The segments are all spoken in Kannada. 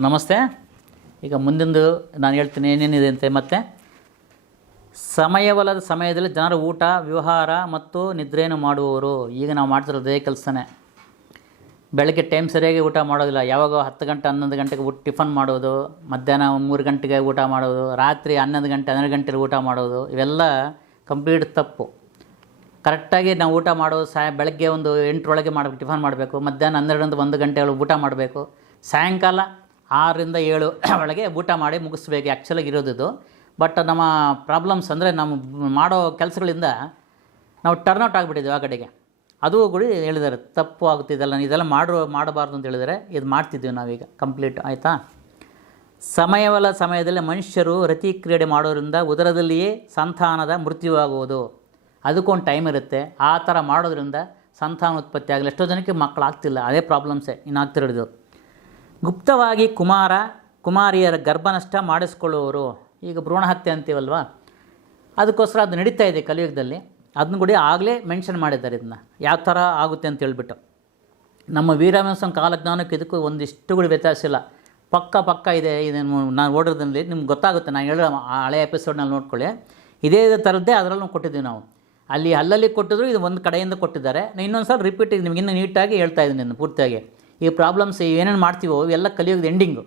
ನಮಸ್ತೆ. ಈಗ ಮುಂದಿಂದು ನಾನು ಹೇಳ್ತೀನಿ ಏನೇನಿದೆ ಅಂತ ಮತ್ತೆ. ಸಮಯವಲ್ಲದ ಸಮಯದಲ್ಲಿ ಜನರು ಊಟ, ವ್ಯವಹಾರ ಮತ್ತು ನಿದ್ರೆಯನ್ನು ಮಾಡುವವರು. ಈಗ ನಾವು ಮಾಡ್ತಿರೋದು ಅದೇ ಕೆಲಸನೇ. ಬೆಳಗ್ಗೆ ಟೈಮ್ ಸರಿಯಾಗಿ ಊಟ ಮಾಡೋದಿಲ್ಲ. ಯಾವಾಗ ಹತ್ತು ಗಂಟೆ, ಹನ್ನೊಂದು ಗಂಟೆಗೆ ಊಟ ಟಿಫನ್ ಮಾಡೋದು, ಮಧ್ಯಾಹ್ನ ಮೂರು ಗಂಟೆಗೆ ಊಟ ಮಾಡೋದು, ರಾತ್ರಿ ಹನ್ನೊಂದು ಗಂಟೆ, ಹನ್ನೆರಡು ಗಂಟೆಗೆ ಊಟ ಮಾಡೋದು, ಇವೆಲ್ಲ ಕಂಪ್ಲೀಟ್ ತಪ್ಪು. ಕರೆಕ್ಟಾಗಿ ನಾವು ಊಟ ಮಾಡೋದು ಸಾಯ, ಬೆಳಗ್ಗೆ ಒಂದು ಎಂಟರೊಳಗೆ ಮಾಡಬೇಕು, ಟಿಫನ್ ಮಾಡಬೇಕು, ಮಧ್ಯಾಹ್ನ ಹನ್ನೆರಡರಿಂದ ಒಂದು ಗಂಟೆ ಊಟ ಮಾಡಬೇಕು. ಸಾಯಂಕಾಲ ಆರರಿಂದ ಏಳು ಒಳಗೆ ಊಟ ಮಾಡಿ ಮುಗಿಸ್ಬೇಕು. ಆ್ಯಕ್ಚುಲಾಗಿ ಇರೋದಿದು ಬಟ್ ನಮ್ಮ ಪ್ರಾಬ್ಲಮ್ಸ್ ಅಂದರೆ ನಮ್ಮ ಮಾಡೋ ಕೆಲಸಗಳಿಂದ ನಾವು ಟರ್ನ್ ಔಟ್ ಆಗಿಬಿಟ್ಟಿದ್ದೀವಿ ಆ ಕಡೆಗೆ. ಅದು ಕೂಡ ಹೇಳಿದ್ದಾರೆ. ತಪ್ಪು ಆಗುತ್ತಿದ್ದಲ್ಲ ಇದೆಲ್ಲ. ಮಾಡೋ, ಮಾಡಬಾರ್ದು ಅಂತ ಹೇಳಿದರೆ ಇದು ಮಾಡ್ತಿದ್ದೀವಿ ನಾವೀಗ ಕಂಪ್ಲೀಟ್ ಆಯಿತಾ? ಸಮಯವಲ್ಲ ಸಮಯದಲ್ಲಿ ಮನುಷ್ಯರು ರತಿ ಕ್ರೀಡೆ ಮಾಡೋದ್ರಿಂದ ಉದರದಲ್ಲಿಯೇ ಸಂತಾನದ ಮೃತ್ಯುವಾಗುವುದು. ಅದಕ್ಕೊಂದು ಟೈಮ್ ಇರುತ್ತೆ. ಆ ಥರ ಮಾಡೋದ್ರಿಂದ ಸಂತಾನೋತ್ಪತ್ತಿ ಆಗಲಿ ಎಷ್ಟೋ ಜನಕ್ಕೆ ಮಕ್ಕಳಾಗ್ತಿಲ್ಲ. ಅದೇ ಪ್ರಾಬ್ಲಮ್ಸೇ ಇನ್ನು ಆಗ್ತಿರೋದು. ಗುಪ್ತವಾಗಿ ಕುಮಾರ, ಕುಮಾರಿಯರ ಗರ್ಭನಷ್ಟ ಮಾಡಿಸ್ಕೊಳ್ಳುವವರು. ಈಗ ಭ್ರೂಣ ಹತ್ಯೆ ಅಂತೀವಲ್ವ? ಅದಕ್ಕೋಸ್ಕರ ಅದು ನಡೀತಾ ಇದೆ ಕಲಿಯುಗದಲ್ಲಿ. ಅದನ್ನು ಕೂಡ ಆಗಲೇ ಮೆನ್ಷನ್ ಮಾಡಿದ್ದಾರೆ ಇದನ್ನ ಯಾವ ಥರ ಆಗುತ್ತೆ ಅಂತ ಹೇಳ್ಬಿಟ್ಟು. ನಮ್ಮ ವೀರವಂಶಂ ಕಾಲಜ್ಞಾನಕ್ಕೆ ಇದಕ್ಕೂ ಒಂದಿಷ್ಟುಗಳು ವ್ಯತ್ಯಾಸ ಇಲ್ಲ. ಪಕ್ಕ ಪಕ್ಕ ಇದೆ ಇದನ್ನು ನಾನು ಓಡೋದ್ರಲ್ಲಿ ನಿಮ್ಗೆ ಗೊತ್ತಾಗುತ್ತೆ. ನಾನು ಹೇಳೋ ಹಳೆ ಎಪಿಸೋಡ್ನಲ್ಲಿ ನೋಡ್ಕೊಳ್ಳಿ. ಇದೇ ಥರದ್ದೇ ಅದರಲ್ಲೂ ಕೊಟ್ಟಿದ್ದೀವಿ ನಾವು. ಅಲ್ಲಿ ಅಲ್ಲಲ್ಲಿ ಕೊಟ್ಟಿದ್ರು, ಇದು ಒಂದು ಕಡೆಯಿಂದ ಕೊಟ್ಟಿದ್ದಾರೆ. ನಾನು ಇನ್ನೊಂದು ಸಲ ರಿಪೀಟ್ ನಿಮ್ಗೆ ಇನ್ನೂ ನೀಟಾಗಿ ಹೇಳ್ತಾ ಇದ್ದೀನಿ ನಾನು ಪೂರ್ತಿಯಾಗಿ. ಈ ಪ್ರಾಬ್ಲಮ್ಸ್ ಏನೇನು ಮಾಡ್ತೀವೋ ಇವೆಲ್ಲ ಕಲಿಯೋದು ಎಂಡಿಂಗು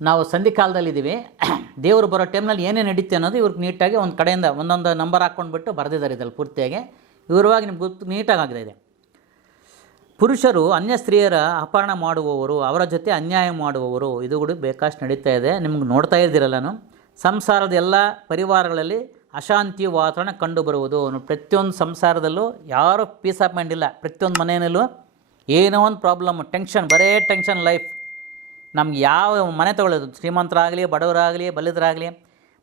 ನಾವು ಸಂಧಿ ಕಾಲದಲ್ಲಿದ್ದೀವಿ. ದೇವರು ಬರೋ ಟೈಮ್ನಲ್ಲಿ ಏನೇನು ನಡೀತೆ ಅನ್ನೋದು ಇವ್ರಿಗೆ ನೀಟಾಗಿ ಒಂದು ಕಡೆಯಿಂದ ಒಂದೊಂದು ನಂಬರ್ ಹಾಕ್ಕೊಂಡ್ಬಿಟ್ಟು ಬರೆದಿದ್ದಾರೆ ಇದ್ರಲ್ಲಿ ಪೂರ್ತಿಯಾಗಿ. ವಿವರವಾಗಿ ನಿಮ್ಗೆ ಗೊತ್ತು ನೀಟಾಗಿ ಆಗಿದೆ ಇದೆ. ಪುರುಷರು ಅನ್ಯ ಸ್ತ್ರೀಯರ ಅಪಹರಣ ಮಾಡುವವರು, ಅವರ ಜೊತೆ ಅನ್ಯಾಯ ಮಾಡುವವರು, ಇದು ಕೂಡ ಬೇಕಾಷ್ಟು ನಡೀತಾ ಇದೆ. ನಿಮ್ಗೆ ನೋಡ್ತಾ ಇದ್ದೀರಲ್ಲನು ಸಂಸಾರದ ಎಲ್ಲ ಪರಿವಾರಗಳಲ್ಲಿ ಅಶಾಂತಿ ವಾತಾವರಣ ಕಂಡುಬರುವುದು. ಪ್ರತಿಯೊಂದು ಸಂಸಾರದಲ್ಲೂ ಯಾರೂ ಪೀಸ್ ಆಫ್ ಮೈಂಡ್ ಇಲ್ಲ. ಪ್ರತಿಯೊಂದು ಮನೆಯಲ್ಲೂ ಏನೋ ಒಂದು ಪ್ರಾಬ್ಲಮ್ ಟೆನ್ಷನ್ ಬರೇ ಟೆನ್ಷನ್ ಲೈಫ್ ನಮ್ಗೆ ಯಾವ ಮನೆ ತೊಗೊಳ್ಳೋದು? ಶ್ರೀಮಂತರಾಗಲಿ, ಬಡವರಾಗಲಿ ಬಲಿದರಾಗಲಿ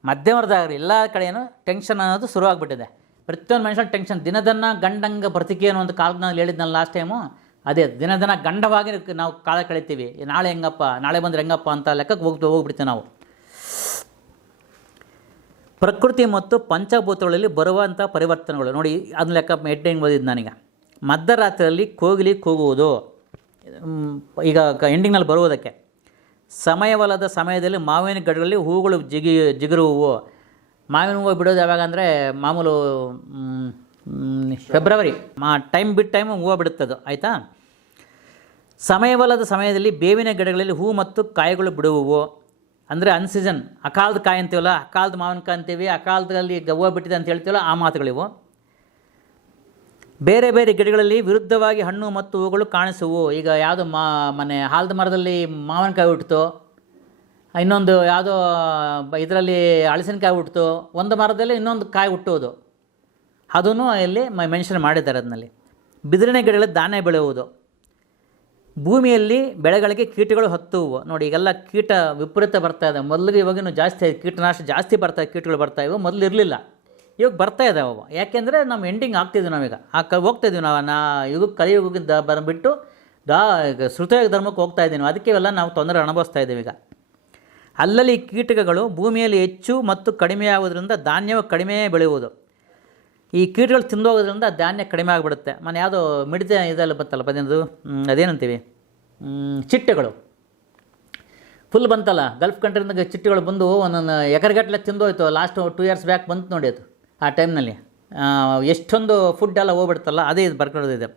ಮಧ್ಯಮರದಾಗಲಿ ಎಲ್ಲ ಕಡೆಯೂ ಟೆನ್ಷನ್ ಅನ್ನೋದು ಶುರುವಾಗ್ಬಿಟ್ಟಿದೆ ಪ್ರತಿಯೊಂದು ಮನುಷ್ಯನ ಟೆನ್ಷನ್ ದಿನದನ್ನ ಗಂಡಂಗ ಬರ್ತಿಕೆ ಅನ್ನೋ ಒಂದು ಕಾಲದಲ್ಲಿ ಹೇಳಿದ್ನಲ್ಲ ಲಾಸ್ಟ್ ಟೈಮು ಅದೇ, ದಿನದನ್ನ ದಿನ ಗಂಡವಾಗಿ ನಾವು ಕಾಲ ಕಳಿತೀವಿ. ನಾಳೆ ಹೆಂಗಪ್ಪ? ನಾಳೆ ಬಂದ್ರೆ ಹೆಂಗಪ್ಪ ಅಂತ ಲೆಕ್ಕಕ್ಕೆ ಹೋಗ್ತಾ ಹೋಗ್ಬಿಡ್ತೀವಿ ನಾವು. ಪ್ರಕೃತಿ ಮತ್ತು ಪಂಚಭೂತಗಳಲ್ಲಿ ಬರುವಂಥ ಪರಿವರ್ತನೆಗಳು. ನೋಡಿ, ಅದನ್ನ ಲೆಕ್ಕ ಹೆಡ್ಡಿಂಗ್ ಓದಿದ್ದು ನಾನೀಗ. ಮಧ್ಯರಾತ್ರಿಯಲ್ಲಿ ಕೋಗಿಲಿ ಕೂಗುವುದು. ಈಗ ಎಂಡಿಂಗ್ನಲ್ಲಿ ಬರುವುದಕ್ಕೆ. ಸಮಯವಲ್ಲದ ಸಮಯದಲ್ಲಿ ಮಾವಿನ ಗಿಡಗಳಲ್ಲಿ ಹೂಗಳು ಜಿಗಿ ಜಿಗಿರುವು. ಮಾವಿನ ಹೂವು ಬಿಡೋದು ಯಾವಾಗ ಅಂದರೆ ಮಾಮೂಲು ಫೆಬ್ರವರಿ ಮಾ ಟೈಮ್ ಬಿಟ್ಟು ಟೈಮು ಹೂವು ಬಿಡುತ್ತದು, ಆಯಿತಾ? ಸಮಯವಲ್ಲದ ಸಮಯದಲ್ಲಿ ಬೇವಿನ ಗಿಡಗಳಲ್ಲಿ ಹೂ ಮತ್ತು ಕಾಯಿಗಳು ಬಿಡುವುವು. ಅಂದರೆ ಅನ್ಸೀಸನ್ ಅಕಾಲದ ಕಾಯಿ ಅಂತೀವಲ್ಲ, ಅಕಾಲದ ಮಾವಿನಕಾಯಿ ಅಂತೀವಿ, ಅಕಾಲದಲ್ಲಿ ಗವ್ವ ಬಿಟ್ಟಿದೆ ಅಂತ ಹೇಳ್ತೀವಲ್ಲ, ಆ ಮಾತುಗಳಿವು. ಬೇರೆ ಬೇರೆ ಗಿಡಗಳಲ್ಲಿ ವಿರುದ್ಧವಾಗಿ ಹಣ್ಣು ಮತ್ತು ಹೂಗಳು ಕಾಣಿಸುವು. ಈಗ ಯಾವುದು ಮಾ, ಮನೆ, ಹಾಲದ ಮರದಲ್ಲಿ ಮಾವಿನಕಾಯಿ ಹುಟ್ಟಿತು ಇನ್ನೊಂದು ಯಾವುದೋ ಇದರಲ್ಲಿ ಹಳಸಿನಕಾಯಿ ಹುಟ್ಟಿತು ಒಂದು ಮರದಲ್ಲಿ ಇನ್ನೊಂದು ಕಾಯಿ ಹುಟ್ಟುವುದು. ಅದನ್ನು ಇಲ್ಲಿ ಮೆನ್ಷನ್ ಮಾಡಿದ್ದಾರೆ ಅದರಲ್ಲಿ ಬಿದಿರಿನ ಗಿಡಗಳಲ್ಲಿ ಧಾನ್ಯ ಬೆಳೆಯುವುದು. ಭೂಮಿಯಲ್ಲಿ ಬೆಳೆಗಳಿಗೆ ಕೀಟಗಳು ಹತ್ತುವು. ನೋಡಿ, ಈಗೆಲ್ಲ ಕೀಟ ವಿಪರೀತ ಬರ್ತಾ ಇದೆ. ಮೊದಲಿಗೆ ಇವಾಗಿನೂ ಜಾಸ್ತಿ ಕೀಟನಾಶಕ ಕೀಟನಾಶ ಜಾಸ್ತಿ ಬರ್ತಾ ಕೀಟಗಳು ಬರ್ತಾ ಇವು. ಮೊದಲು ಇರಲಿಲ್ಲ. ಇವಾಗ ಬರ್ತಾ ಇದೆ ಅವು. ಯಾಕೆಂದರೆ ನಮ್ಮ ಎಂಡಿಂಗ್ ಆಗ್ತಿದ್ವಿ ನಾವೀಗ. ಆ ಕ, ಹೋಗ್ತಾ ಇದ್ದೀವಿ ನಾವು. ನಾ ಯುಗಕ್ಕೆ ಕಲಿಯುಗದಿಂದ ಬಂದುಬಿಟ್ಟು ದಾ ಶ್ರುತಯುಗ ಧರ್ಮಕ್ಕೆ ಹೋಗ್ತಾ ಇದ್ದೀವಿ ಅದಕ್ಕೆ ಇವೆಲ್ಲ ನಾವು ತೊಂದರೆ ಅನುಭವಿಸ್ತಾ ಇದ್ದೀವಿ ಈಗ. ಅಲ್ಲಲ್ಲಿ ಕೀಟಗಳು ಭೂಮಿಯಲ್ಲಿ ಹೆಚ್ಚು ಮತ್ತು ಕಡಿಮೆಯಾಗುವುದರಿಂದ ಧಾನ್ಯವು ಕಡಿಮೆ ಬೆಳೆಯುವುದು. ಈ ಕೀಟಗಳು ತಿಂದೋಗೋದ್ರಿಂದ ಧಾನ್ಯ ಕಡಿಮೆ ಆಗಿಬಿಡುತ್ತೆ. ಮನೆ ಯಾವುದೋ ಮಿಡತೆ ಇದೆಲ್ಲ ಬತ್ತಲ್ಲ ಬಂದಿದ್ದು ಅದೇನಂತೀವಿ? ಚಿಟ್ಟೆಗಳು. ಫುಲ್ ಬಂತಲ್ಲ? ಗಲ್ಫ್ ಕಂಟ್ರಿಂದ ಚಿಟ್ಟೆಗಳು ಬಂದು ಒಂದೊಂದು ಎಕರೆಗಟ್ಟಲೆ ತಿಂದೋಯ್ತು. ಲಾಸ್ಟ್ ಟೂ ಇಯರ್ಸ್ ಬ್ಯಾಕ್ ಬಂತು ನೋಡಿ ಅದು. ಆ ಟೈಮ್ನಲ್ಲಿ. ಎಷ್ಟೊಂದು ಫುಡ್ ಎಲ್ಲ ಹೋಗ್ಬಿಡ್ತಲ್ಲ, ಅದೇ ಇದು ಬರ್ಕೊಳ್ಳೋದಿದೆ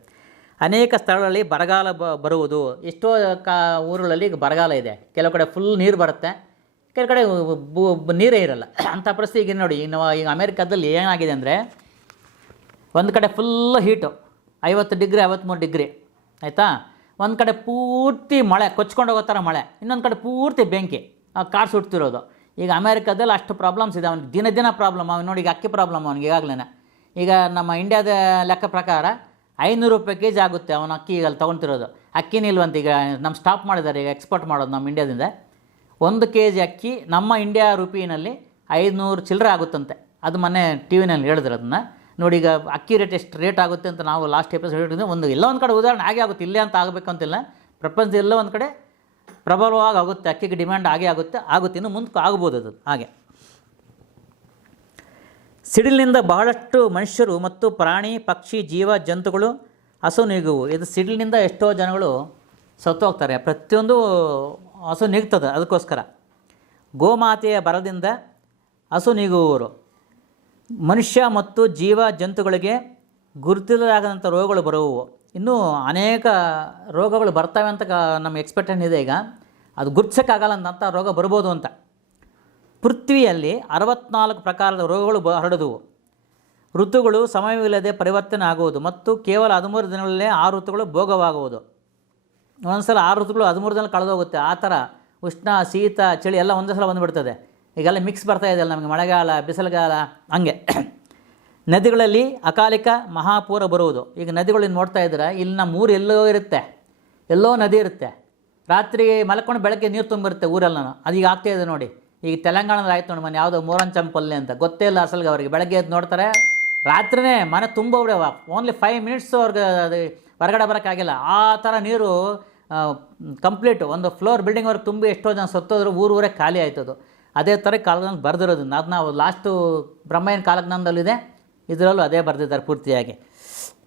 ಅನೇಕ ಸ್ಥಳಗಳಲ್ಲಿ ಬರಗಾಲ ಬರುವುದು. ಎಷ್ಟೋ ಕಾ, ಊರುಗಳಲ್ಲಿ ಈಗ ಬರಗಾಲ ಇದೆ. ಕೆಲವು ಕಡೆ ಫುಲ್ ನೀರು ಬರುತ್ತೆ. ಕೆಲವು ಕಡೆ ನೀರೇ ಇರಲ್ಲ. ಅಂಥ ಪರಿಸ್ಥಿತಿ ಈಗ ನೋಡಿ, ಈಗ ಈಗ ಅಮೇರಿಕಾದಲ್ಲಿ ಏನಾಗಿದೆ ಅಂದರೆ, ಒಂದು ಕಡೆ ಫುಲ್ ಹೀಟು ಐವತ್ತು ಡಿಗ್ರಿ ಐವತ್ತ್ಮೂರು ಡಿಗ್ರಿ, ಆಯಿತಾ? ಒಂದು ಕಡೆ ಪೂರ್ತಿ ಮಳೆ, ಕೊಚ್ಕೊಂಡು ಹೋಗೋ ಥರ ಮಳೆ. ಇನ್ನೊಂದು ಕಡೆ ಪೂರ್ತಿ ಬೆಂಕಿ ಕಾಡು ಸುಡ್ತಿರೋದು ಈಗ ಅಮೇರಿಕಾದಲ್ಲಿ ಅಷ್ಟು ಪ್ರಾಬ್ಲಮ್ಸ್ ಇದೆ. ಅವ್ನಿಗೆ ದಿನ ದಿನ ಪ್ರಾಬ್ಲಮ್ ಅವ್ನು ನೋಡಿ ಈಗ ಅಕ್ಕಿ ಪ್ರಾಬ್ಲಮ್ ಅವ್ನಿಗೆ ಈಗಾಗಲೇ ಈಗ ನಮ್ಮ ಇಂಡ್ಯಾದ ಲೆಕ್ಕ ಪ್ರಕಾರ ಐನೂರು ರೂಪಾಯಿ ಕೆ ಜಿ ಆಗುತ್ತೆ ಅವನು ಅಕ್ಕಿ ಈಗ ಅಲ್ಲಿ ತೊಗೊತಿರೋದು. ಅಕ್ಕಿ ನಿಲ್ವಂತ ಈಗ ನಮ್ಮ ಸ್ಟಾಪ್ ಮಾಡಿದ್ದಾರೆ, ಈಗ ಎಕ್ಸ್ಪೋರ್ಟ್ ಮಾಡೋದು ನಮ್ಮ ಇಂಡ್ಯಾದಿಂದ ಒಂದು ಕೆ ಜಿ ಅಕ್ಕಿ ನಮ್ಮ ಇಂಡಿಯಾ ರುಪಿನಲ್ಲಿ ಐದುನೂರು ಚಿಲ್ಲರೆ ಆಗುತ್ತಂತೆ. ಅದು ಮೊನ್ನೆ ಟಿ ವಿನಲ್ಲಿ ಹೇಳಿದ್ರು ಅದನ್ನು. ನೋಡಿ ಈಗ ಅಕ್ಕಿ ರೇಟ್ ಎಷ್ಟು ರೇಟ್ ಆಗುತ್ತೆ ಅಂತ ನಾವು ಲಾಸ್ಟ್ ಎಪಿಸೋಡ್ ಹೇಳಿದ್ರೆ ಒಂದು ಎಲ್ಲ ಒಂದು ಕಡೆ ಉದಾಹರಣೆ ಆಗೇ ಆಗುತ್ತೆ, ಇಲ್ಲೇ ಅಂತ ಆಗಬೇಕಂತಿಲ್ಲ. ಪ್ರಪಂಚದ ಎಲ್ಲ ಒಂದು ಕಡೆ ಪ್ರಬಲವಾಗಿ ಆಗುತ್ತೆ ಅಕ್ಕಿಗೆ ಡಿಮ್ಯಾಂಡ್ ಆಗೇ ಆಗುತ್ತೆ ಆಗುತ್ತೆ, ಇನ್ನು ಮುಂದಕ್ಕೆ ಆಗ್ಬೋದು ಅದು, ಹಾಗೆ. ಸಿಡಿಲಿನಿಂದ ಬಹಳಷ್ಟು ಮನುಷ್ಯರು ಮತ್ತು ಪ್ರಾಣಿ, ಪಕ್ಷಿ, ಜೀವ, ಜಂತುಗಳು ಹಸು ನೀಗುವು. ಇದು ಸಿಡಿಲಿನಿಂದ ಎಷ್ಟೋ ಜನಗಳು ಸತ್ತು ಹೋಗ್ತಾರೆ ಪ್ರತಿಯೊಂದು ಹಸು ನೀಗ್ತದೆ, ಅದಕ್ಕೋಸ್ಕರ. ಗೋಮಾತೆಯ ಬರದಿಂದ ಹಸು ನೀಗುವವರು. ಮನುಷ್ಯ ಮತ್ತು ಜೀವ, ಜಂತುಗಳಿಗೆ ಗುರುತಿಲ್ಲದಾಗದಂಥ ರೋಗಗಳು ಬರುವವು. ಇನ್ನೂ ಅನೇಕ ರೋಗಗಳು ಬರ್ತವೆ ಅಂತ ನಮ್ಮ ಎಕ್ಸ್ಪೆಕ್ಟೇಷನ್ ಇದೆ ಈಗ. ಅದು ಗುರ್ತಿಸೋಕ್ಕಾಗಲ್ಲ ಅಂತ ರೋಗ ಬರ್ಬೋದು ಅಂತ. ಪೃಥ್ವಿಯಲ್ಲಿ ಅರವತ್ನಾಲ್ಕು ಪ್ರಕಾರದ ರೋಗಗಳು ಬ ಹರಡಿದವು. ಋತುಗಳು ಸಮಯವಿಲ್ಲದೆ ಪರಿವರ್ತನೆ ಆಗುವುದು ಮತ್ತು ಕೇವಲ ಹದಿಮೂರು ದಿನಗಳಲ್ಲೇ ಆ ಋತುಗಳು ಭೋಗವಾಗುವುದು. ಒಂದೊಂದ್ಸಲ ಆರು ಋತುಗಳು ಹದಿಮೂರು ದಿನ ಕಳೆದೋಗುತ್ತೆ. ಆ ಥರ ಉಷ್ಣ, ಶೀತ, ಚಳಿ ಎಲ್ಲ ಒಂದೇ ಸಲ ಬಂದುಬಿಡ್ತದೆ. ಈಗೆಲ್ಲ ಮಿಕ್ಸ್ ಬರ್ತಾ ಇದೆಯಲ್ಲ ನಮಗೆ ಮಳೆಗಾಲ, ಬಿಸಿಲುಗಾಲ, ಹಂಗೆ. ನದಿಗಳಲ್ಲಿ ಅಕಾಲಿಕ ಮಹಾಪೂರ ಬರುವುದು. ಈಗ ನದಿಗಳು ನೋಡ್ತಾ ಇದ್ರೆ ಇಲ್ಲಿ ನಮ್ಮ ಊರು ಎಲ್ಲೋ ಇರುತ್ತೆ. ಎಲ್ಲೋ ನದಿ ಇರುತ್ತೆ. ರಾತ್ರಿ ಮಲ್ಕೊಂಡು ಬೆಳಗ್ಗೆ ನೀರು ತುಂಬಿರುತ್ತೆ ಊರೆಲ್ಲ ಅದು ಈಗ ಆಗ್ತಾ ಇದೆ ನೋಡಿ. ಈಗ ತೆಲಂಗಾಣದಲ್ಲಿ ಆಯ್ತು ನೋಡಿ ಮನೆ, ಯಾವುದೋ ಮೋರನ್ ಚಂಪಲ್ಲಿ ಅಂತ. ಗೊತ್ತೇ ಇಲ್ಲ ಅಸಲ್ಗೆ ಅವರಿಗೆ. ಬೆಳಗ್ಗೆ ಎದ್ದು ನೋಡ್ತಾರೆ. ರಾತ್ರಿನೇ ಮನೆ ತುಂಬ ಓನ್ಲಿ ಫೈವ್ ಮಿನಿಟ್ಸ್ ಅವ್ರಿಗೆ ಅದು ಹೊರಗಡೆ ಬರೋಕ್ಕಾಗಿಲ್ಲ ಆ ಥರ ನೀರು ಕಂಪ್ಲೀಟ್ ಒಂದು ಫ್ಲೋರ್ ಬಿಲ್ಡಿಂಗ್ವರೆಗೆ ತುಂಬಿ ಎಷ್ಟೋ ಜನ ಸತ್ತೋದ್ರು ಊರು ಊರೇ ಖಾಲಿ ಆಯ್ತದು. ಅದೇ ಥರ ಕಾಲದಲ್ಲಿ ಬರ್ದಿರೋದು ನಾವು ಲಾಸ್ಟು ಬ್ರಹ್ಮಯ್ಯನ ಕಾಲಜ್ಞಾನದಲ್ಲಿದೆ ಇದರಲ್ಲೂ ಅದೇ ಬರೆದಿದ್ದಾರೆ ಪೂರ್ತಿಯಾಗಿ.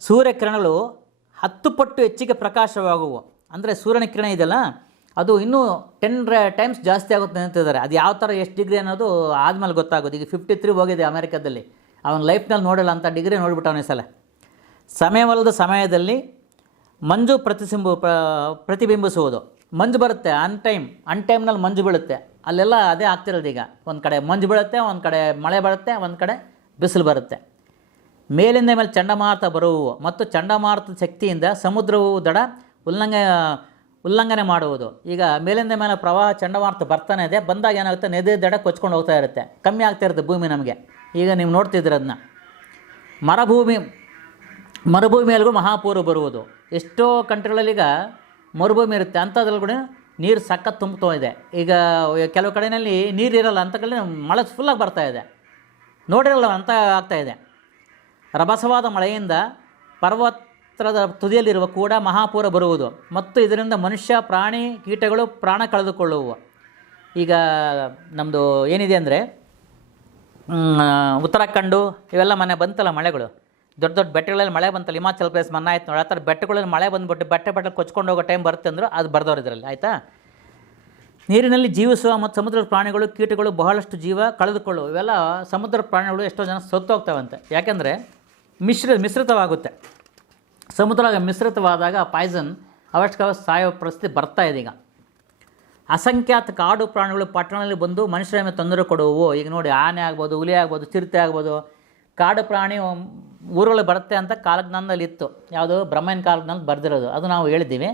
ಸೂರ್ಯಕಿರಣಗಳು ಹತ್ತು ಪಟ್ಟು ಹೆಚ್ಚಿಗೆ ಪ್ರಕಾಶವಾಗುವು. ಅಂದರೆ ಸೂರ್ಯನ ಕಿರಣ ಇದೆಯಲ್ಲ, ಅದು ಇನ್ನೂ ಟೆನ್ ಟೈಮ್ಸ್ ಜಾಸ್ತಿ ಆಗುತ್ತೆ ಅಂತಿದ್ದಾರೆ ಅದು ಯಾವ ಥರ ಎಷ್ಟು ಡಿಗ್ರಿ ಅನ್ನೋದು ಆದಮೇಲೆ ಗೊತ್ತಾಗೋದು. ಈಗ ಫಿಫ್ಟಿ ತ್ರೀ ಹೋಗಿದೆ ಅಮೆರಿಕದಲ್ಲಿ. ಅವನ ಲೈಫ್ನಲ್ಲಿ ನೋಡಲ್ಲ ಅಂತ ಡಿಗ್ರಿ ನೋಡಿಬಿಟ್ಟು ಅವನ ಸಲ. ಸಮಯವಲ್ಲದ ಸಮಯದಲ್ಲಿ ಮಂಜು ಪ್ರತಿಸಿಂಬು, ಪ್ರ, ಪ್ರತಿಬಿಂಬಿಸುವುದು. ಮಂಜು ಬರುತ್ತೆ ಅನ್ ಟೈಮ್ ಅನ್ ಟೈಮ್ನಲ್ಲಿ ಮಂಜು ಬೀಳುತ್ತೆ. ಅಲ್ಲೆಲ್ಲ ಅದೇ ಆಗ್ತಿರೋದು ಈಗ. ಒಂದು ಕಡೆ ಮಂಜು ಬೀಳುತ್ತೆ, ಒಂದು ಕಡೆ ಮಳೆ ಬರುತ್ತೆ ಒಂದು ಕಡೆ ಬಿಸಿಲು ಬರುತ್ತೆ. ಮೇಲಿಂದ ಮೇಲೆ ಚಂಡಮಾರುತ ಬರುವು ಮತ್ತು ಚಂಡಮಾರುತದ ಶಕ್ತಿಯಿಂದ ಸಮುದ್ರವು ದಡ ಉಲ್ಲಂಘ ಉಲ್ಲಂಘನೆ ಮಾಡುವುದು. ಈಗ ಮೇಲಿಂದ ಮೇಲೆ ಪ್ರವಾಹ, ಚಂಡಮಾರುತ ಬರ್ತಾನೆ ಇದೆ. ಬಂದಾಗ ಏನಾಗುತ್ತೆ? ನದಿ ದಡ ಕೊಚ್ಕೊಂಡು ಹೋಗ್ತಾ ಇರುತ್ತೆ. ಕಮ್ಮಿ ಆಗ್ತಾ ಇರುತ್ತೆ ಭೂಮಿ ನಮಗೆ. ಈಗ ನೀವು ನೋಡ್ತಿದ್ದೀರ ಅದನ್ನ. ಮರುಭೂಮಿ ಮರುಭೂಮಿಯಲ್ಲಿಗೂ ಮಹಾಪೂರ ಬರುವುದು. ಎಷ್ಟೋ ಕಂಟ್ರಿಗಳಲ್ಲಿ ಈಗ ಮರುಭೂಮಿ ಇರುತ್ತೆ. ಅಂಥದ್ರಲ್ಲಿ ಕೂಡ ನೀರು ಸಖತ್ ತುಂಬ್ತಾ ಇದೆ. ಈಗ ಕೆಲವು ಕಡೆಯಲ್ಲಿ ನೀರು ಇರಲ್ಲ. ಅಂಥ ಕಡೆ ಮಳೆ ಫುಲ್ಲಾಗಿ ಬರ್ತಾ ಇದೆ. ನೋಡಿರಲ್ಲ, ಅಂತ ಆಗ್ತಾಯಿದೆ ರಭಸವಾದ ಮಳೆಯಿಂದ ಪರ್ವತದ ತುದಿಯಲ್ಲಿರುವ ಕೂಡ ಮಹಾಪೂರ ಬರುವುದು. ಮತ್ತು ಇದರಿಂದ ಮನುಷ್ಯ, ಪ್ರಾಣಿ, ಕೀಟಗಳು ಪ್ರಾಣ ಕಳೆದುಕೊಳ್ಳುವು. ಈಗ ನಮ್ಮದು ಏನಿದೆ ಅಂದರೆ ಉತ್ತರಾಖಂಡು ಇವೆಲ್ಲ ಮನೆ ಬಂತಲ್ಲ ಮಳೆಗಳು. ದೊಡ್ಡ ದೊಡ್ಡ ಬೆಟ್ಟಗಳಲ್ಲಿ ಮಳೆ ಬಂತಲ್ಲ. ಹಿಮಾಚಲ್ ಪ್ರದೇಶ ಮನ್ನ ಆಯ್ತು ನೋಡಿ. ಆ ಥರ ಬೆಟ್ಟಗಳಲ್ಲಿ ಮಳೆ ಬಂದುಬಿಟ್ಟು ಬೆಟ್ಟ ಬೆಟ್ಟ ಕೊಚ್ಕೊಂಡು ಹೋಗೋ ಟೈಮ್ ಬರುತ್ತೆ ಅಂದರು ಅದು ಬರ್ದವ್ರು ಇದರಲ್ಲಿ, ಆಯಿತಾ? ನೀರಿನಲ್ಲಿ ಜೀವಿಸುವ ಮತ್ತು ಸಮುದ್ರದ ಪ್ರಾಣಿಗಳು, ಕೀಟಗಳು ಬಹಳಷ್ಟು ಜೀವ ಕಳೆದುಕೊಳ್ಳುವ. ಇವೆಲ್ಲ ಸಮುದ್ರ ಪ್ರಾಣಿಗಳು ಎಷ್ಟೋ ಜನ ಸತ್ತೋಗ್ತಾವಂತೆ. ಯಾಕೆಂದರೆ ಮಿಶ್ರ, ಮಿಶ್ರಿತವಾಗುತ್ತೆ. ಸಮುದ್ರ ಮಿಶ್ರಿತವಾದಾಗ ಪಾಯ್ಸನ್ ಅವಶ್ಯಕ ಸಾಯೋ ಪರಿಸ್ಥಿತಿ ಬರ್ತಾ ಇದೆ ಈಗ. ಅಸಂಖ್ಯಾತ ಕಾಡು ಪ್ರಾಣಿಗಳು ಪಟ್ಟಣದಲ್ಲಿ ಬಂದು ಮನುಷ್ಯರ ಮೇಲೆ ತೊಂದರೆ ಕೊಡುವು ಈಗ ನೋಡಿ, ಆನೆ ಆಗ್ಬೋದು, ಹುಲಿ ಆಗ್ಬೋದು, ಚಿರತೆ ಆಗ್ಬೋದು. ಕಾಡು ಪ್ರಾಣಿ ಊರುಗಳು ಬರುತ್ತೆ ಅಂತ ಕಾಲಜ್ಞಾನದಲ್ಲಿ ಇತ್ತು. ಯಾವುದು ಬ್ರಹ್ಮನ ಕಾಲಜ್ಞಾನದಲ್ಲಿ ಬರೆದಿರೋದು. ಅದು ನಾವು ಹೇಳಿದ್ದೀವಿ.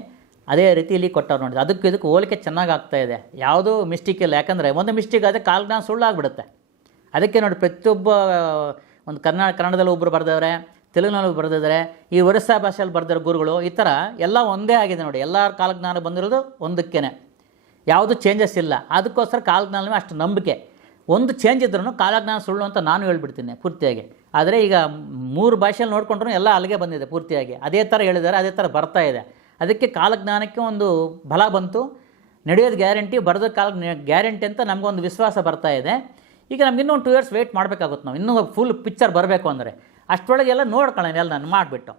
ಅದೇ ರೀತಿ ಇಲ್ಲಿ ಕೊಟ್ಟವ್ರು ನೋಡಿ. ಅದಕ್ಕೆ ಇದಕ್ಕೆ ಹೋಲಿಕೆ ಚೆನ್ನಾಗಿ ಆಗ್ತಾ ಇದೆ. ಯಾವುದೂ ಮಿಸ್ಟೇಕ್ ಇಲ್ಲ. ಯಾಕಂದರೆ, ಒಂದು ಮಿಸ್ಟೇಕ್ ಆದರೆ ಕಾಲಜ್ಞಾನ ಸುಳ್ಳಾಗ್ಬಿಡುತ್ತೆ. ಅದಕ್ಕೆ ನೋಡಿ ಪ್ರತಿಯೊಬ್ಬ ಒಂದು ಕನ್ನಡ ಕನ್ನಡದಲ್ಲಿ ಒಬ್ಬರು ಬರೆದವ್ರೆ ತೆಲುಗಿನಲ್ಲಿ ಬರೆದಿದ್ದಾರೆ, ಈ ಒರಿಸ್ಸಾ ಭಾಷೆಯಲ್ಲಿ ಬರೆದಿರೋ ಗುರುಗಳು, ಈ ಥರ ಎಲ್ಲ ಒಂದೇ ಆಗಿದೆ ನೋಡಿ. ಎಲ್ಲ ಕಾಲಜ್ಞಾನ ಬಂದಿರೋದು ಒಂದಕ್ಕೇ ಯಾವುದು ಚೇಂಜಸ್ ಇಲ್ಲ. ಅದಕ್ಕೋಸ್ಕರ ಕಾಲಜ್ಞಾನ ಅಷ್ಟು ನಂಬಿಕೆ. ಒಂದು ಚೇಂಜ್ ಇದ್ರೂ ಕಾಲಜ್ಞಾನ ಸುಳ್ಳು ಅಂತ ನಾನು ಹೇಳ್ಬಿಡ್ತೀನಿ ಪೂರ್ತಿಯಾಗಿ. ಆದರೆ ಈಗ ಮೂರು ಭಾಷೆಯಲ್ಲಿ ನೋಡ್ಕೊಂಡ್ರೂ ಎಲ್ಲ ಅಲ್ಲಿಗೆ ಬಂದಿದೆ ಪೂರ್ತಿಯಾಗಿ. ಅದೇ ಥರ ಹೇಳಿದ್ದಾರೆ, ಅದೇ ಥರ ಬರ್ತಾ ಇದೆ. ಅದಕ್ಕೆ ಕಾಲಜ್ಞಾನಕ್ಕೆ ಒಂದು ಬಲ ಬಂತು. ನಡೆಯೋದು ಗ್ಯಾರಂಟಿ ಬರೆದ ಕಾಲ ಗ್ಯಾರಂಟಿ ಅಂತ ನಮಗೊಂದು ವಿಶ್ವಾಸ ಬರ್ತಾ ಇದೆ. ಈಗ ನಮ್ಗೆ ಇನ್ನೊಂದು ಟೂ ಇಯರ್ಸ್ ವೆಯ್ಟ್ ಮಾಡಬೇಕಾಗುತ್ತೆ ನಾವು. ಇನ್ನೂ ಫುಲ್ ಪಿಕ್ಚರ್ ಬರಬೇಕು ಅಂದರೆ. ಅಷ್ಟರೊಳಗೆಲ್ಲ ನೋಡ್ಕೊಳ್ಳೋಣ ಎಲ್ಲ ನಾನು ಮಾಡಿಬಿಟ್ಟು.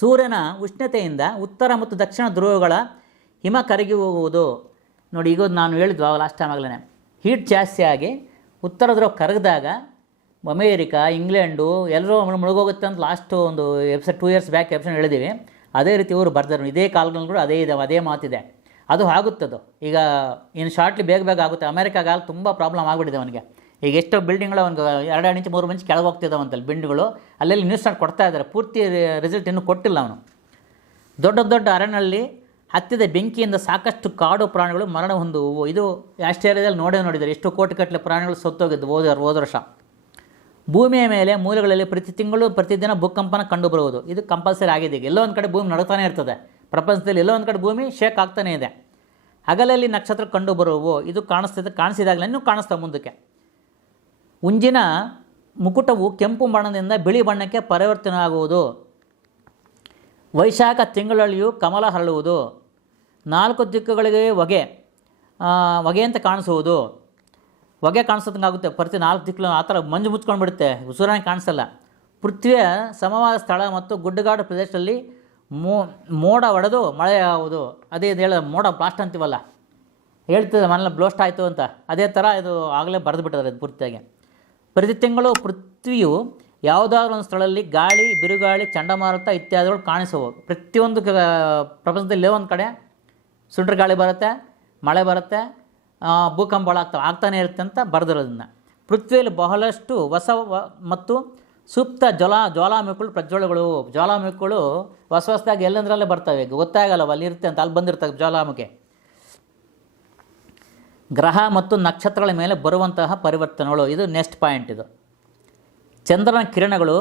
ಸೂರ್ಯನ ಉಷ್ಣತೆಯಿಂದ ಉತ್ತರ ಮತ್ತು ದಕ್ಷಿಣ ಧ್ರುವಗಳ ಹಿಮ ಕರಗಿ ಹೋಗುವುದು. ನೋಡಿ, ಈಗ ನಾನು ಹೇಳಿದ್ವು ಲಾಸ್ಟ್ ಟೈಮ್ ಆಗಲೇ ಹೀಟ್ ಜಾಸ್ತಿ ಆಗಿ ಉತ್ತರ ಧ್ರುವ ಕರಗಿದಾಗ ಅಮೇರಿಕಾ ಇಂಗ್ಲೆಂಡು ಎಲ್ಲರೂ ಮುಳುಗೋಗುತ್ತೆ ಅಂತ ಲಾಸ್ಟ್ ಒಂದು episode two years back episode ಹೇಳಿದ್ದೀವಿ. ಅದೇ ರೀತಿ ಇವರು ಬರ್ತಾರೆ ಇದೇ ಕಾಲಗಳು ಕೂಡ ಅದೇ ಇದೆ, ಅದೇ ಮಾತಿದೆ. ಅದು ಆಗುತ್ತದು. ಈಗ ಇನ್ನು ಶಾರ್ಟ್ಲಿ ಬೇಗ ಬೇಗ ಆಗುತ್ತೆ. ಅಮೇರಿಕಾಗಾಲ ತುಂಬ ಪ್ರಾಬ್ಲಮ್ ಆಗಿಬಿಟ್ಟಿದೆ ಅವನಿಗೆ. ಈಗ ಎಷ್ಟೋ ಬಿಲ್ಡಿಂಗ್ಗಳು ಒಂದು ಎರಡು ಇಂಚು ಮೂರು ಇಂಚು ಕೆಳಗೆ ಹೋಗ್ತಿದ್ದಾವಂತಲ್ಲಿ ಬಿಲ್ಡಿಂಗ್ಗಳು ಅಲ್ಲೆಲ್ಲಿ ನ್ಯೂಸ್ ಕೊಡ್ತಾ ಇದ್ದಾರೆ ಪೂರ್ತಿ ರಿಸಲ್ಟ್ ಇನ್ನೂ ಕೊಟ್ಟಿಲ್ಲ ಅವನು. ದೊಡ್ಡ ದೊಡ್ಡ ಅರಣ್ಯಲ್ಲಿ ಹತ್ತಿದ ಬೆಂಕಿಯಿಂದ ಸಾಕಷ್ಟು ಕಾಡು ಪ್ರಾಣಿಗಳು ಮರಣ ಹೊಂದುವು. ಇದು ಆಸ್ಟ್ರೇಲಿಯಾದಲ್ಲಿ ನೋಡೇ ನೋಡಿದ್ದಾರೆ. ಎಷ್ಟು ಕೋಟಿಗಟ್ಟಲೆ ಪ್ರಾಣಿಗಳು ಸತ್ತೋಗಿದ್ದು ಹೋದ ಹೋದ ವರ್ಷ. ಭೂಮಿಯ ಮೇಲೆ ಮೂಲೆಗಳಲ್ಲಿ ಪ್ರತಿ ತಿಂಗಳು ಪ್ರತಿದಿನ ಭೂಕಂಪನ ಕಂಡುಬರುವುದು ಇದು ಕಂಪಲ್ಸರಿ ಆಗಿದೆ. ಈಗ ಎಲ್ಲೋ ಒಂದು ಕಡೆ ಭೂಮಿ ನಡುತ್ತಾನೆ ಇರ್ತದೆ. ಪ್ರಪಂಚದಲ್ಲಿ ಎಲ್ಲೋ ಒಂದು ಕಡೆ ಭೂಮಿ ಶೇಕ್ ಆಗ್ತಾನೇ ಇದೆ. ಹಗಲಲ್ಲಿ ನಕ್ಷತ್ರ ಕಂಡುಬರುವು ಇದು ಕಾಣಿಸ್ತಿದೆ, ಕಾಣಿಸಿದಾಗಲೇ ಕಾಣಿಸ್ತಾ ಮುಂದಕ್ಕೆ. ಉಂಜಿನ ಮುಕುಟವು ಕೆಂಪು ಬಣ್ಣದಿಂದ ಬಿಳಿ ಬಣ್ಣಕ್ಕೆ ಪರಿವರ್ತನೆ ಆಗುವುದು. ವೈಶಾಖ ತಿಂಗಳಲ್ಲಿಯೂ ಕಮಲ ಹರಳುವುದು. ನಾಲ್ಕು ದಿಕ್ಕುಗಳಿಗೆ ಹೊಗೆ ಹೊಗೆ ಅಂತ ಕಾಣಿಸುವುದು. ಹೊಗೆ ಕಾಣಿಸೋದಂಗಾಗುತ್ತೆ ಪ್ರತಿ ನಾಲ್ಕು ದಿಕ್ಕಲು ಆ ಥರ ಮಂಜು ಮುಚ್ಕೊಂಡು ಬಿಡುತ್ತೆ ಉಸಿರಾಗಿ ಕಾಣಿಸಲ್ಲ. ಪೃಥ್ವಿಯ ಸಮವಾದ ಸ್ಥಳ ಮತ್ತು ಗುಡ್ಡಗಾಡು ಪ್ರದೇಶದಲ್ಲಿ ಮೋಡ ಒಡೆದು ಮಳೆ ಆಗುವುದು ಅದೇ ಇದು ಹೇಳ ಮೋಡ ಬ್ಲಾಸ್ಟ್ ಅಂತೀವಲ್ಲ? ಹೇಳ್ತಿದ್ದೆ ಮನೇಲಿ ಬ್ಲೋಸ್ಟ್ ಆಯಿತು ಅಂತ. ಅದೇ ಥರ ಇದು ಆಗಲೇ ಬರೆದು ಬಿಟ್ಟಿದ್ದಾರೆ ಅದು ಪೂರ್ತಿಯಾಗಿ. ಪ್ರತಿ ತಿಂಗಳು ಪೃಥ್ವಿಯು ಯಾವುದಾದ್ರೂ ಒಂದು ಸ್ಥಳದಲ್ಲಿ ಗಾಳಿ, ಬಿರುಗಾಳಿ, ಚಂಡಮಾರುತ ಇತ್ಯಾದಿಗಳು ಕಾಣಿಸುವು. ಪ್ರತಿಯೊಂದು ಪ್ರಪಂಚದಲ್ಲಿ ಒಂದು ಕಡೆ ಸುಂಟ್ರ ಗಾಳಿ ಬರುತ್ತೆ, ಮಳೆ ಬರುತ್ತೆ ಭೂಕಂಪಗಳಾಗ್ತವೆ ಆಗ್ತಾನೆ ಇರುತ್ತೆ ಅಂತ ಬರೆದಿರೋದನ್ನು ಪೃಥ್ವಿಯಲ್ಲಿ ಬಹಳಷ್ಟು ಹೊಸ ಮತ್ತು ಸೂಕ್ತ ಜ್ವಲ, ಜ್ವಾಲಾಮುಖಗಳು, ಪ್ರಜ್ವಲಗಳು, ಜ್ವಾಲಾಮುಖಗಳು ಹೊಸ ಹೊಸದಾಗಿ ಎಲ್ಲಂದ್ರಲ್ಲೇ ಬರ್ತವೆ? ಗೊತ್ತಾಗಲ್ಲ ಅಲ್ಲಿ ಇರುತ್ತೆ ಅಂತ, ಅಲ್ಲಿ ಬಂದಿರ್ತವೆ ಜ್ವಾಲಾಮುಖಿ. ಗ್ರಹ ಮತ್ತು ನಕ್ಷತ್ರಗಳ ಮೇಲೆ ಬರುವಂತಹ ಪರಿವರ್ತನೆಗಳು. ಇದು ನೆಕ್ಸ್ಟ್ ಪಾಯಿಂಟ್ ಇದು. ಚಂದ್ರನ ಕಿರಣಗಳು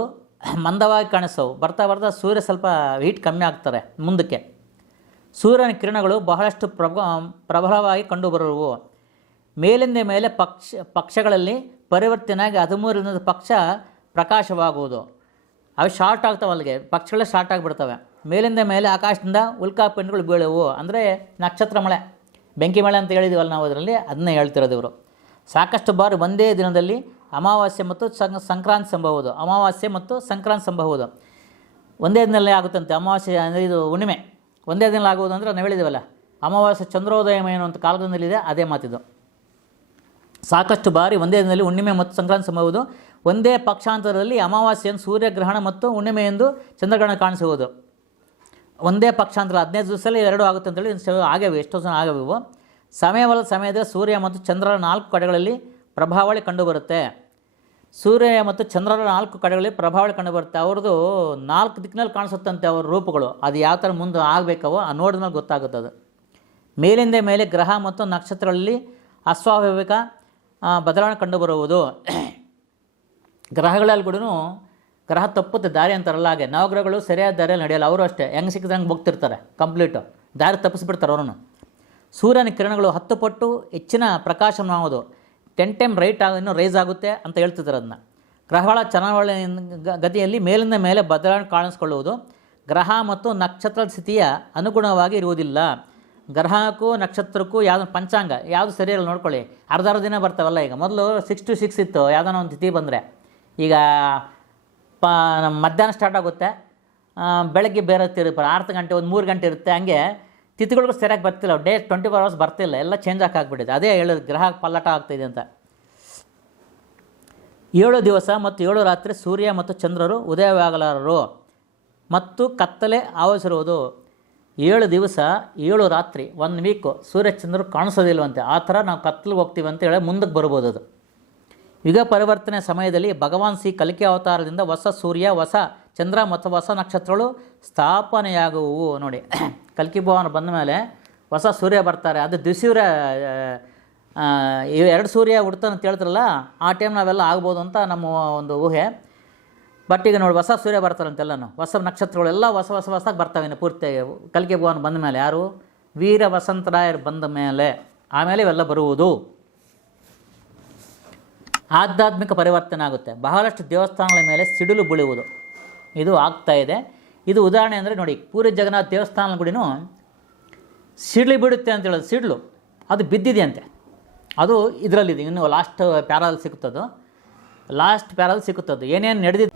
ಮಂದವಾಗಿ ಕಾಣಿಸವು ಬರ್ತಾ ಬರ್ತಾ ಸೂರ್ಯ ಸ್ವಲ್ಪ ಹೀಟ್ ಕಮ್ಮಿ ಆಗ್ತಾರೆ ಮುಂದಕ್ಕೆ. ಸೂರ್ಯನ ಕಿರಣಗಳು ಬಹಳಷ್ಟು ಪ್ರಭ, ಪ್ರಬಲವಾಗಿ ಕಂಡುಬರುವು. ಮೇಲಿಂದ ಮೇಲೆ ಪಕ್ಷ, ಪಕ್ಷಗಳಲ್ಲಿ ಪರಿವರ್ತನೆಯಾಗಿ ಹದಿಮೂರರಿಂದ ಪಕ್ಷ ಪ್ರಕಾಶವಾಗುವುದು. ಅವು ಶಾರ್ಟ್ ಆಗ್ತವೆ ಅಲ್ಲಿಗೆ ಪಕ್ಷಗಳೇ ಶಾರ್ಟ್ ಆಗಿಬಿಡ್ತವೆ. ಮೇಲಿಂದ ಮೇಲೆ ಆಕಾಶದಿಂದ ಉಲ್ಕಾ ಪಿಂಡ್ಗಳು ಬೀಳುವು. ಅಂದರೆ ನಕ್ಷತ್ರ ಮಳೆ, ಬೆಂಕಿ ಮಳೆ ಅಂತ ಹೇಳಿದೀವಲ್ಲ ನಾವು ಅದರಲ್ಲಿ, ಅದನ್ನೇ ಹೇಳ್ತಿರೋದು ಇವರು. ಸಾಕಷ್ಟು ಬಾರಿ ಒಂದೇ ದಿನದಲ್ಲಿ ಅಮಾವಾಸ್ಯೆ ಮತ್ತು ಸಂ ಸಂಕ್ರಾಂತಿ ಸಂಭವದು. ಅಮಾವಾಸ್ಯೆ ಮತ್ತು ಸಂಕ್ರಾಂತಿ ಸಂಭವದು. ಒಂದೇ ದಿನದಲ್ಲಿ ಆಗುತ್ತಂತೆ. ಅಮಾವಾಸ್ಯೆ ಅಂದರೆ ಇದು ಹುಣ್ಣಿಮೆ. ಒಂದೇ ದಿನ ಆಗುವುದು ಅಂದರೆ ನಾವು ಹೇಳಿದ್ದೀವಲ್ಲ ಅಮಾವಾಸ್ಯೆ ಚಂದ್ರೋದಯಮೇನು ಅಂತ ಕಾಲದಲ್ಲಿದೆ ಅದೇ ಮಾತಿದು. ಸಾಕಷ್ಟು ಬಾರಿ ಒಂದೇ ದಿನದಲ್ಲಿ ಹುಣ್ಣಿಮೆ ಮತ್ತು ಸಂಕ್ರಾಂತಿ ಸಂಭವವುದು ಒಂದೇ ಪಕ್ಷಾಂತರದಲ್ಲಿ ಅಮಾವಾಸ್ಯೆಯನ್ನು ಸೂರ್ಯಗ್ರಹಣ ಮತ್ತು ಹುಣ್ಣಿಮೆ ಎಂದು ಚಂದ್ರಗ್ರಹಣ ಕಾಣಿಸುವುದು. ಒಂದೇ ಪಕ್ಷಾಂತರ ಹದಿನೈದು ದಿವಸದಲ್ಲಿ ಎರಡು ಆಗುತ್ತೆ ಅಂತೇಳಿ ಆಗವೆ ಎಷ್ಟೋ ಜನ ಸಮಯವಲ್ಲ ಸಮಯವಲ್ಲದ ಸಮಯದಲ್ಲಿ ಸೂರ್ಯ ಮತ್ತು ಚಂದ್ರರ ನಾಲ್ಕು ಕಡೆಗಳಲ್ಲಿ ಪ್ರಭಾವಳಿ ಕಂಡುಬರುತ್ತೆ. ಸೂರ್ಯ ಮತ್ತು ಚಂದ್ರರ ನಾಲ್ಕು ಕಡೆಗಳಲ್ಲಿ ಪ್ರಭಾವಳಿ ಕಂಡುಬರುತ್ತೆ. ಅವ್ರದ್ದು ನಾಲ್ಕು ದಿಕ್ಕಿನಲ್ಲಿ ಕಾಣಿಸುತ್ತಂತೆ ಅವ್ರ ರೂಪಗಳು. ಅದು ಯಾವ ಥರ ಮುಂದೆ ಆಗಬೇಕವೋ ಆ ನೋಡಿದ ಮೇಲೆ ಗೊತ್ತಾಗುತ್ತೆ ಅದು. ಮೇಲಿಂದ ಮೇಲೆ ಗ್ರಹ ಮತ್ತು ನಕ್ಷತ್ರಗಳಲ್ಲಿ ಅಸ್ವಾಭಾವಿಕ ಬದಲಾವಣೆ ಕಂಡುಬರುವುದು. ಗ್ರಹಗಳಲ್ಲಿ ಕೂಡ ಗ್ರಹ ತಪ್ಪುತ್ತೆ, ದಾರಿ ಅಂತಾರಲ್ಲ ಹಾಗೆ. ನವಗ್ರಹಗಳು ಸರಿಯಾದ ದಾರಿಯಲ್ಲಿ ನಡೆಯಲ್ಲ, ಅವರು ಅಷ್ಟೇ. ಹೆಂಗೆ ಸಿಕ್ಕಿದಂಗೆ ಹೋಗ್ತಿರ್ತಾರೆ ಕಂಪ್ಲೀಟು. ದಾರಿ ತಪ್ಪಿಸ್ಬಿಡ್ತಾರೆ ಅವರನ್ನು. ಸೂರ್ಯನ ಕಿರಣಗಳು ಹತ್ತು ಪಟ್ಟು ಹೆಚ್ಚಿನ ಪ್ರಕಾಶ ಮಾಡುವುದು ಟೆನ್ ಟೈಮ್ ರೈಟ್ ಆಗ ಇನ್ನೂ ರೈಸ್ ಆಗುತ್ತೆ ಅಂತ ಹೇಳ್ತಿದ್ದಾರೆ ಅದನ್ನ. ಗ್ರಹಗಳ ಚಲನವಳ ಗತಿಯಲ್ಲಿ ಮೇಲಿಂದ ಮೇಲೆ ಬದಲಾವಣೆ ಕಾಣಿಸ್ಕೊಳ್ಳುವುದು ಗ್ರಹ ಮತ್ತು ನಕ್ಷತ್ರ ಸ್ಥಿತಿಯ ಅನುಗುಣವಾಗಿ ಇರುವುದಿಲ್ಲ. ಗ್ರಹಕ್ಕೂ ನಕ್ಷತ್ರಕ್ಕೂ ಯಾವ್ದು ಪಂಚಾಂಗ, ಯಾವುದು ಸರಿಯಲ್ಲ ನೋಡ್ಕೊಳ್ಳಿ. ಅರ್ಧ ಅರ್ಧ ದಿನ ಬರ್ತಾವಲ್ಲ ಈಗ. ಮೊದಲು ಸಿಕ್ಸ್ ಟು ಸಿಕ್ಸ್ ಇತ್ತು ಯಾವುದೋ ಒಂದು ತಿಥಿ ಬಂದರೆ. ಈಗ ಪ ಮಧ್ಯಾಹ್ನ ಸ್ಟಾರ್ಟ್ ಆಗುತ್ತೆ. ಬೆಳಗ್ಗೆ ಬೇರೆ ತಿರುಪ ಆರು ಗಂಟೆ, ಒಂದು ಮೂರು ಗಂಟೆ ಇರುತ್ತೆ. ಹಂಗೆ ತಿಥಿಗಳಿಗೂ ಸರಿಯಾಗಿ ಬರ್ತಿಲ್ಲ. ಡೇ ಟ್ವೆಂಟಿ ಫೋರ್ ಅವರ್ಸ್ ಬರ್ತಿಲ್ಲ. ಎಲ್ಲ ಚೇಂಜ್ ಹಾಕಾಗ್ಬಿಟ್ಟಿದೆ ಅದೇ ಹೇಳೋದು ಗ್ರಹ ಪಲ್ಲಟ ಆಗ್ತಾಯಿದೆ ಅಂತ. ಏಳು ದಿವಸ ಮತ್ತು ಏಳು ರಾತ್ರಿ ಸೂರ್ಯ ಮತ್ತು ಚಂದ್ರರು ಉದಯವಾಗಲಾರರು ಮತ್ತು ಕತ್ತಲೆ ಆವರಿಸಿರುವುದು. ಏಳು ದಿವಸ, ಏಳು ರಾತ್ರಿ ಒಂದು ವೀಕು ಸೂರ್ಯ, ಚಂದ್ರರು ಕಾಣಿಸೋದಿಲ್ವಂತೆ. ಆ ಥರ ನಾವು ಕತ್ತಲಿಗೆ ಹೋಗ್ತೀವಿ ಅಂತ ಹೇಳಿ ಮುಂದಕ್ಕೆ ಬರ್ಬೋದು ಅದು. ಯುಗ ಪರಿವರ್ತನೆ ಸಮಯದಲ್ಲಿ ಭಗವಾನ್ ಶ್ರೀ ಕಲಿಕೆ ಅವತಾರದಿಂದ ಹೊಸ ಸೂರ್ಯ ಹೊಸ ಚಂದ್ರ ಮತ್ತು ಹೊಸ ನಕ್ಷತ್ರಗಳು ಸ್ಥಾಪನೆಯಾಗುವು ನೋಡಿ, ಕಲ್ಕಿ ಭವನ ಬಂದ ಮೇಲೆ ಹೊಸ ಸೂರ್ಯ ಬರ್ತಾರೆ. ಅದು ದ್ವಿಸೂರ್ಯ ಎರಡು ಸೂರ್ಯ ಹುಡ್ತಾನೆ ಅಂತ ಹೇಳ್ತಾರಲ್ಲ, ಆ ಟೈಮ್ ನಾವೆಲ್ಲ ಆಗ್ಬೋದು ಅಂತ ನಮ್ಮ ಒಂದು ಊಹೆ. ಬಟ್ ಈಗ ನೋಡಿ ಹೊಸ ಸೂರ್ಯ ಬರ್ತಾರಂತೆಲ್ಲನು. ಹೊಸ ನಕ್ಷತ್ರಗಳೆಲ್ಲ ಹೊಸ ಹೊಸ ಹೊಸದಾಗಿ ಬರ್ತಾವೆ ಇನ್ನು ಪೂರ್ತಿಯಾಗಿ. ಕಲ್ಕಿ ಭವನ ಬಂದ ಮೇಲೆ ಯಾರು? ವೀರ ವಸಂತರಾಯರು ಬಂದ ಮೇಲೆ. ಆಮೇಲೆ ಇವೆಲ್ಲ ಬರುವುದು. ಆಧ್ಯಾತ್ಮಿಕ ಪರಿವರ್ತನೆ ಆಗುತ್ತೆ. ಬಹಳಷ್ಟು ದೇವಸ್ಥಾನಗಳ ಮೇಲೆ ಸಿಡಿಲು ಬೀಳುವುದು. ಇದು ಆಗ್ತಾ ಇದೆ. ಇದು ಉದಾಹರಣೆ ಅಂದರೆ ನೋಡಿ ಪೂರಿ ಜಗನ್ನಾಥ ದೇವಸ್ಥಾನ ಗುಡಿನೂ ಸಿಡ್ಲಿ ಬಿಡುತ್ತೆ ಅಂತ ಹೇಳೋದು, ಸಿಡ್ಲು. ಅದು ಬಿದ್ದಿದೆಯಂತೆ. ಅದು ಇದರಲ್ಲಿದೆ. ಇನ್ನು ಲಾಸ್ಟ್ ಪ್ಯಾರಲ್ಲಿ ಸಿಗುತ್ತದು ಲಾಸ್ಟ್ ಪ್ಯಾರಲ್ ಸಿಗುತ್ತದು ಏನೇನು ನಡೆದಿದೆ?